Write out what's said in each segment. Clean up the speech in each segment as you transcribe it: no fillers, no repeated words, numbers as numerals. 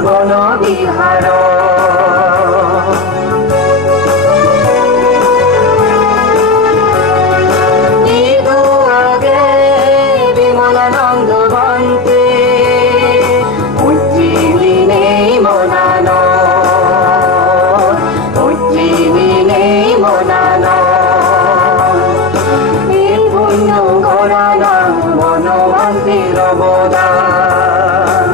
বন বিহার বিমলানন্দ বন্তে উজ্জীবিনী মনান উজ্জীবিনী মনান পুণ্য গড়ান বনমান্তির অবদান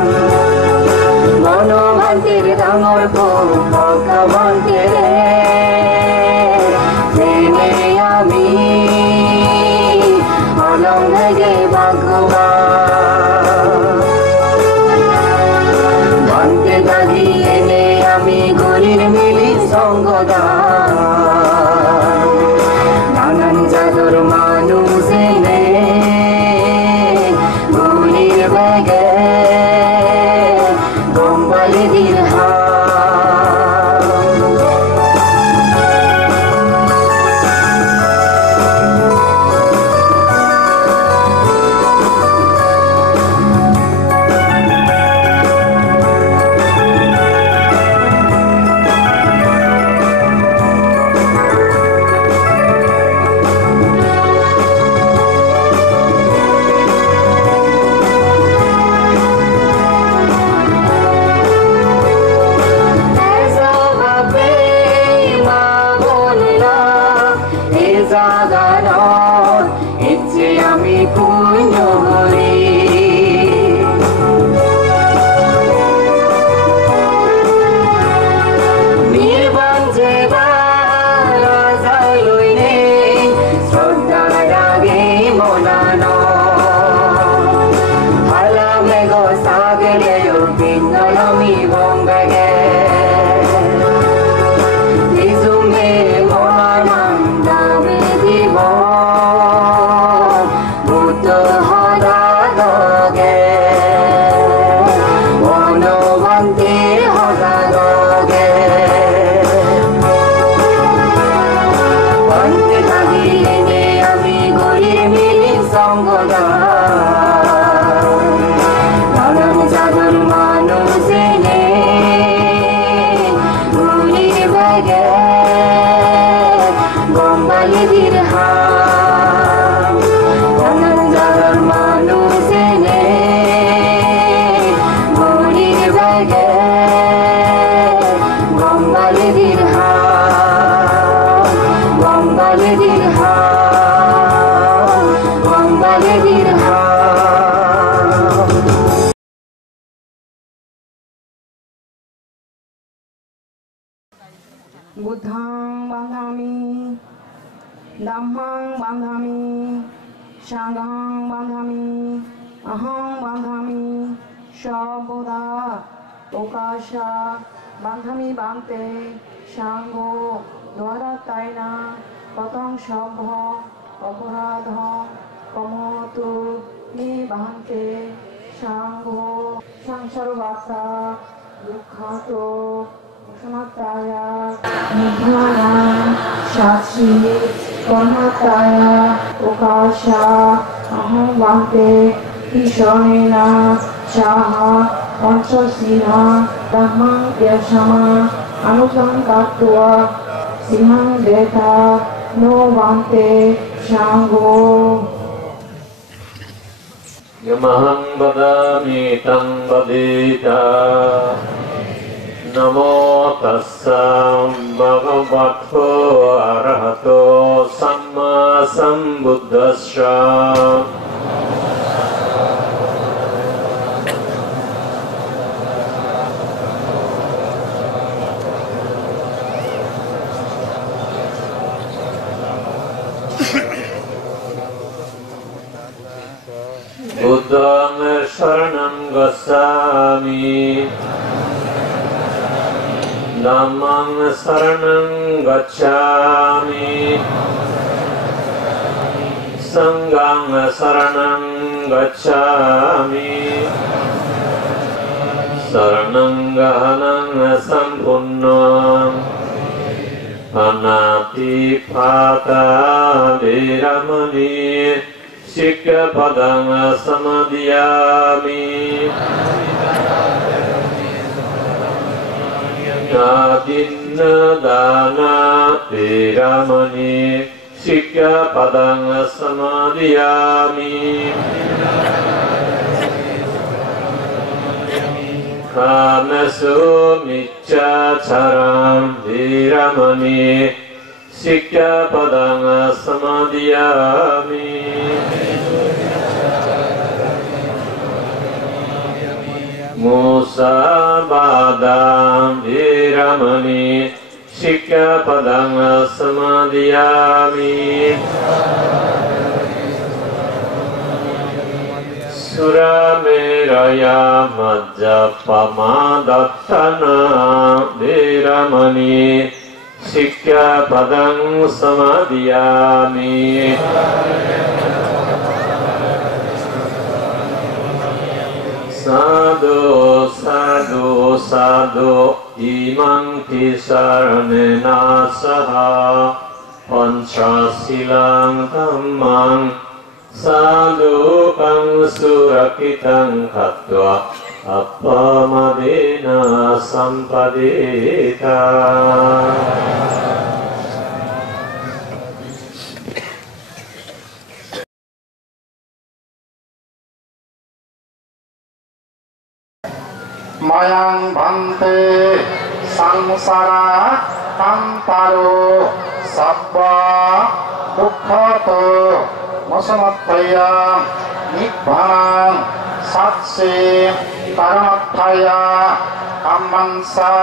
বনমান্তির ডাঙর ভগবন্তের জেনে আমি অলঙ্গে ভগবান বন্তে দাগি এনে আমি গরির মিলি সঙ্গদান নানান জাদর মানুষ এনে গরির বেগে গম্বালি দিলহা আমি পুণ্য হরি নির্বাণ যে লইনে শ্রদ্ধা রাগে মনান হালা মেঘ সাগরে পিন্দলমি বঙ্গে দিজুমে মহানন্দ দিব নানান জাদর মানুষ এনে গুলির বেগে গম্বালি দিলহা নানান জাদর মানুষ এনে গুলির বেগে গম্বালি দিলহা গম্বালি দিলহা গম্বালি দিলহা বুদ্ধং বান্ধামি ধম্মং বান্ধামি সংঘং বান্ধামি অহং বান্ধামি সর্বদা প্রকাশা বান্ধামি বান্তে সাঙ্গ দ্বারা তাইনা পতং সভ্য অপরাধ কমতু নিবান্তে সাঙ্গ সংসার বাসা দুঃখাত সমাত্রায়া নিধানা শাস্ত্রী কর্মাত্রায়া প্রকাশা অহং বান্তে ঈশনেনা সাহা পঞ্চশীলা ব্রহ্মং যশমা অনুসংকাত্বা সিংহং বেতা নো বান্তে সাঙ্গো यमहं वदामि तं वदेता नमो तस्सा भगवतो अरहतो सम्मा सम्बुद्धस्स बुद्धं शरणं गच्छामि धम्मं शरणं गच्छामि संघं शरणं गच्छामि शरणं गहनं सम्पूर्णम् अनातिपाता Veeramani सिक्खपदं समादयामि Adinna dana veramani Sikkhapadang samadhiyami Kamasu miccacharam veramani Sikkhapadang samadhiyami Musabadam veramani Sikkhapadang samadhiyami Surameraya majjapamadatthana veramani Sikkhapadang samadhiyami Sadhu, sadhu, sadhu, imang tisaranena saha, panchasilang dhammang, sadhu kang surakitang katva, appamadena sampadita. Mayang bhante samsara kantaro sabba dukkhato masamattaya nibbana satse karamattaya kammansa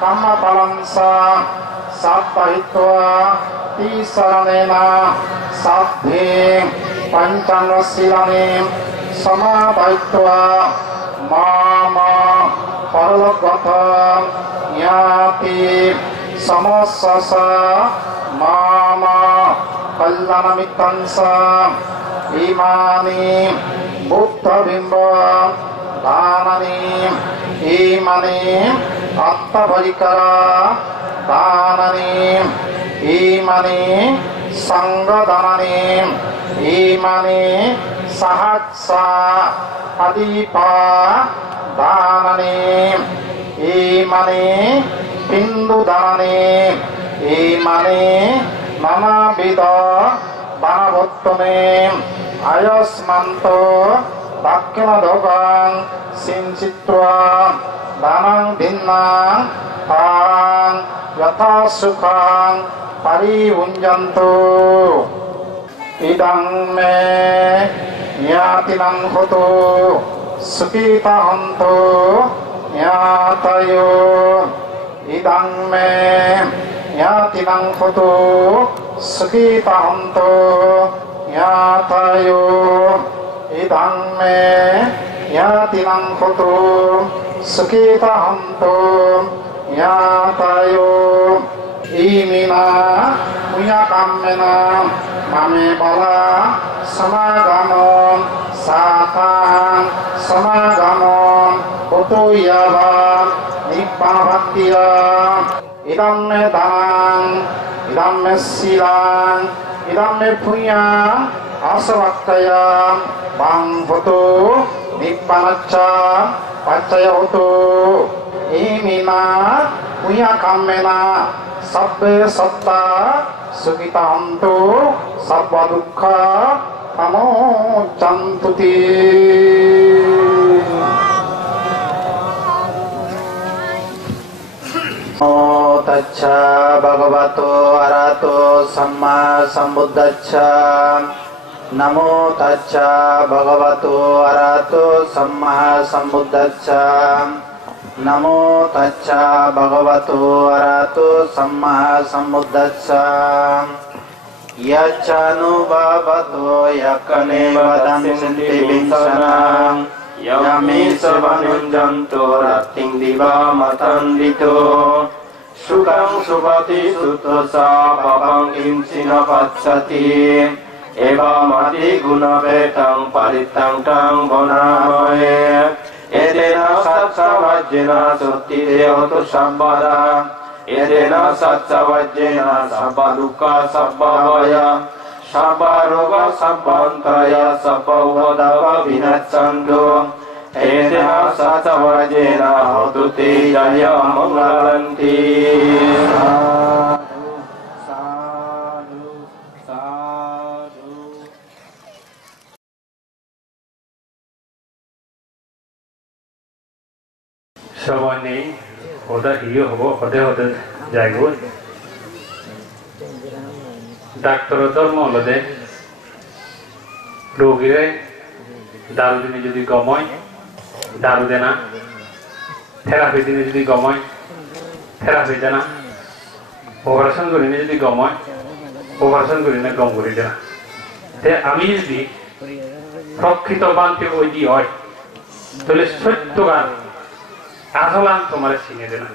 kammapalansa sattahitva tisaranena saddhi panchanasilanim samabhaitva Mama paralogata nyati samassasa Mama kallanamitansa imani buddha bimba dhanani imani attavajikara dhanani imani sangha-dhanani imani sahatsa adipa dhanani imani bindu dhanani imani nanabida dhanavottane ayasmanto dakkena dogang sinchitva dhanang dinnang tang yatha sukhang parivunjanto idang me Nyatinang hoto sukita hanto nyatayo idang me nyatinang hoto sukita hanto nyatayo idang me nyatinang hoto sukita hanto nyatayo imina punya kamena mame bala samagamon satang samagamon utuyava nibbana bhaktiya idam me danang idam me silang idam me punya asavakkaya bang hotu nibbanacha pacaya hotu imina punya kamena sabbe satta sukita hantu sabba dukkha pamoccantuti. Namo tassa bhagavato arahato samma sambuddhassa. Namo tassa bhagavato arahato samma sambuddhassa. Namo tassa bhagavato arahato samma sambuddhassa. Yaccanubhavato yakane vadanti vinsanam yami savanunjanto ratting diva matandito sukang subati suttosa babang kimsina patsati eva mati guna betang paritang tang bonamoe edena satsa vajjena sotti deotu sabbada edena satsa vajjena sabba dukkha sabba vaya sabba roga sabbantaya sabba uvadava vinaccandu एतेन सचवजेन होतु ते जयमङ्गलन्ति সবাই নেই ওটা ইয়ে হবো হতে হতে যাইব ডাক্তার ধর্ম হলে রোগীরে দারু দিনে যদি গময় দারু দেনা থেরাপি দিনে যদি গময় থেরাপি দেনা অপারেশন করিনে যদি গময় অপারেশন করিনে গম করে দেনা আমি যদি প্রকৃত বান্তি ওই দিয়ে হয় তাহলে সত্যগান আসলাম তোমার চিনে দেনা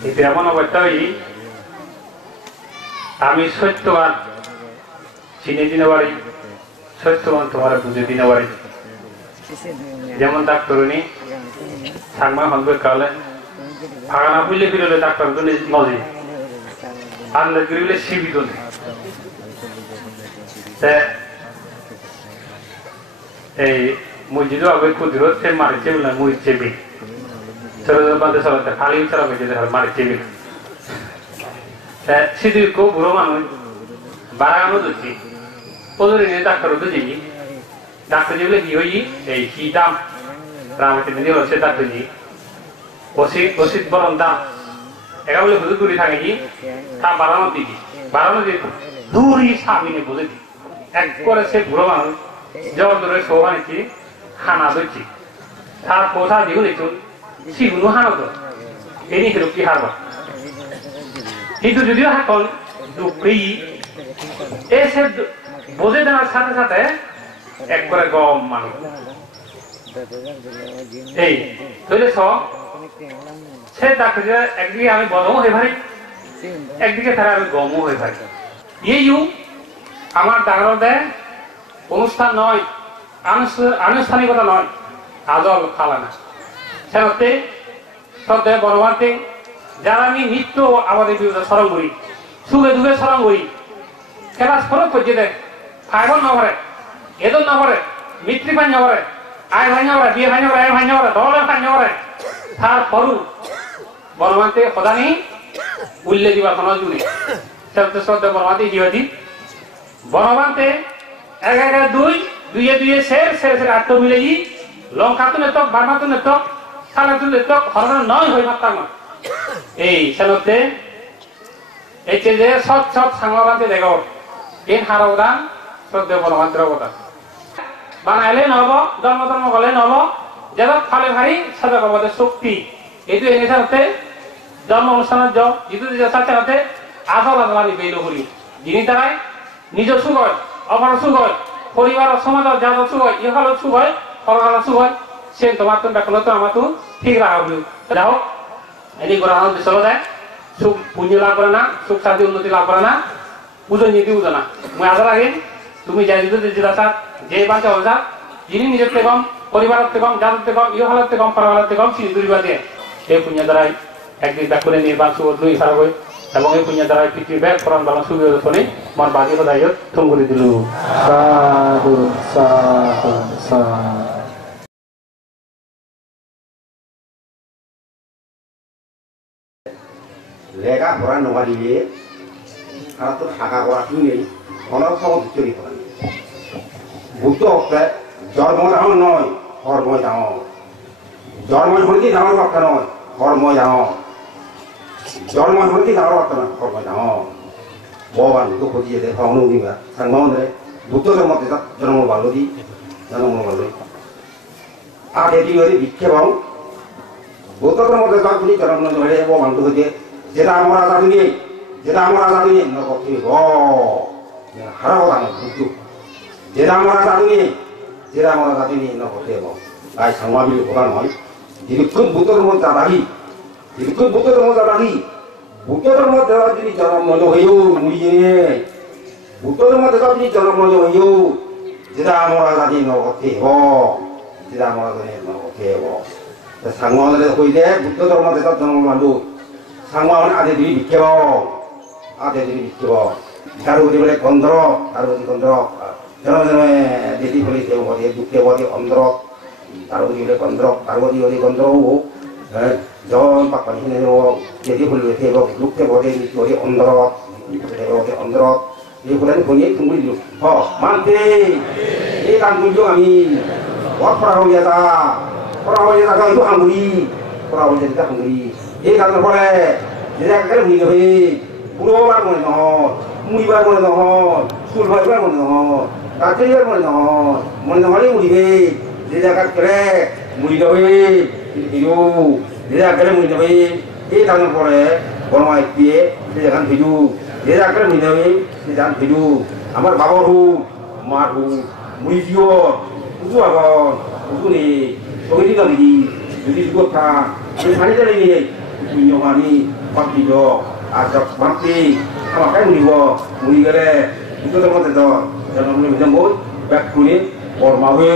এটা এমন অবস্থা হই আমি সত্যবান চিনে দিতে পারি সত্যবান তোমার বুঝে দিতে পারি যেমন ডাক্তারনি সাংমা হলবে কালে ফাগানা বুঝলে ফিরলে ডাক্তার তো নদী আন্দাজ করিলে শিবিত এই মসজিদও আগে ক্ষুদ্র সে মারিছে বলে মুই চেবি চলতে চলতে খালি চালা হয়েছে মারি চেবি সিদিকে বুড়ো মানুষ বারাগানো দিচ্ছি ওদের নিয়ে ডাক্তার তো যাই ডাক্তার যেগুলো কি হই এই কি দাম রামাকে দিদি হচ্ছে ডাক্তার জি ওষুধ বরং দাম একা বলে বুঝে দূরে থাকে কি তা বাড়ানো দিদি দূরই সামিনে বুঝে দি এক করে সে বুড়ো মানুষ জল ধরে শোভানিছি খানা দিচ্ছি তার পোষা দিও দেখুন সিগুলো হানো তো এনি হেরো কি হারবা কিন্তু যদিও এখন দুঃখী এসে বোঝে দেওয়ার সাথে সাথে এক করে গম মানুষ এই বুঝলে সে ডাক্তার একদিকে আমি বদমও হয়ে পারি একদিকে তারা আমি গমও হয়ে পারি ইউ আমার ডাক্তার দেয় অনুষ্ঠান নয় আনুষ্ঠানিকতা নয় আজল খালানা সেরতে শ্রদ্ধা বড়মাতে যারা আমি নিত্য আমাদের বিরুদ্ধে স্মরণ করি সুখে দুঃখে স্মরণ করি খেলা স্মরণ করছে দেখ ফাইবন নভরে এদন নভরে মিত্রি পান নভরে আয় ভাই নভরে বিয়ে ভাই নভরে আয় ভাই নভরে দলের ভাই নভরে তার পরু বড়মাতে সদানি উল্লে দিবা কোনো জুড়ে সেরতে শ্রদ্ধা বড়মাতে দিবাদি বড়মাতে এক এক দুইয়ে সের আটটো মিলে লঙ্কা তো নেতক বার্মা তো নেতক সালা তো নেতক হরণ নয় হয়ে মাত্রা নয় এই সেলতে এই যে সব সাংবাদিক দেখো এই হার অবদান শ্রদ্ধা বলমান্তের অবদান বানাইলে নহব ধর্ম গলে নহব যেন ফালে ভারী সজাগবাদের শক্তি এইটো এনে সাথে জন্ম অনুষ্ঠানের জব যিটো সাথে সাথে আসল আদালানি বেইল করি যিনি তারাই নিজ সুখ হয় অপর সুখ হয় পরিবার সমাজের যা সুখ হয় ইহকালের সুখ হয় পরকালের সুখ হয় সে তোমার তো ব্যাকুল তো আমার তো ঠিক রাখা বলি যাও এনে করা আমাদের চলে যায় সুখ পুণ্য লাভ করে না সুখ শান্তি উন্নতি লাভ করে না পুজো নীতি বুঝো না মই আসার আগে তুমি যাই দিতে যেটা স্যার যে বাঁচে অনুসার যিনি নিজের থেকে কম পরিবারের থেকে কম জাতের থেকে কম ইহকালের থেকে কম পরকালের থেকে কম তিনি দুর্বা দিয়ে এই পুণ্য দ্বারাই একদিন ব্যাকুলে নির্বাণ সুখ দুই সারা হয়ে এবং এই পুণ্য দ্বারাই পৃথিবীর ব্যাগ ফরণ বালা সুবিধা শুনে মন বাজি সদাই থম করে দিল সাধু সাধু সাধু লেখা পড়া নবাদিলে আর তো থাকা করা নেই অনেক সময় চুরি করা বুদ্ধ হচ্ছে জন্ম ডাঙর নয় কর্ম ডাঙর জন্ম হলে ডাঙর কথা নয় কর্ম ডাঙর জন্ম হলে ডাঙর কথা নয় কর্ম ডাঙর ভগবান তো খুঁজিয়ে দেয় ভাবনো দিবা সাংবাদে বুদ্ধ ধর্মতে জন্ম ভালো দি জন্ম ভালো আর এটি হলে বিক্ষেপ বুদ্ধ ধর্মতে তুমি জন্ম ধরে ভগবান তো খুঁজে যেটা আমরা জানি নগতি হারাবো জানো বুদ্ধ যেটা আমরা জানি নগতি তাই সাংবাদিক কথা নয় দিদিক্ষণ বুদ্ধ ধর্ম দাদাগি বুদ্ধ ধর্ম দেওয়া যদি জন্ম হইও মুড়িয়ে বুদ্ধ ধর্ম দেওয়া যদি জন্ম হইও যেটা আমরা জানি নগতি সাংবাদিক কইলে বুদ্ধ ধর্ম দেওয়া জন্ম মানুষ 상황은 아들들이 비켜봐. 다루기 원래 건드러. 저놈의 내디 버리 대고 어디에 눕게 버리 엉들어. taruh di kontrol, taruh di kontrol, John Pak Pani Nero, jadi boleh tebok, luk tebok di ondrot, tebok di ondrot, ini bukan punya tunggu dulu. Oh, mantap, ini kan tunjuk kami, wah perahu jasa kan itu hangguri, perahu jasa hangguri, ini kan boleh, jadi akan menjadi pulau baru menjadi, mui baru menjadi, sul baru menjadi, kacil baru menjadi mui jadi akan kere, mui gawe. Hidup, dia akan menjadi ini tangan boleh, orang itu dia akan hidup, dia akan menjadi dia akan hidup. Amar bawaru, maru, murizio, itu apa? Itu ni, so ini lagi, jadi juga tak, ini hari ini punya hari, pagi jo, ajak mati, apa kan murigale, itu tempat itu, jangan boleh menjemput, back kulit, orang mawe.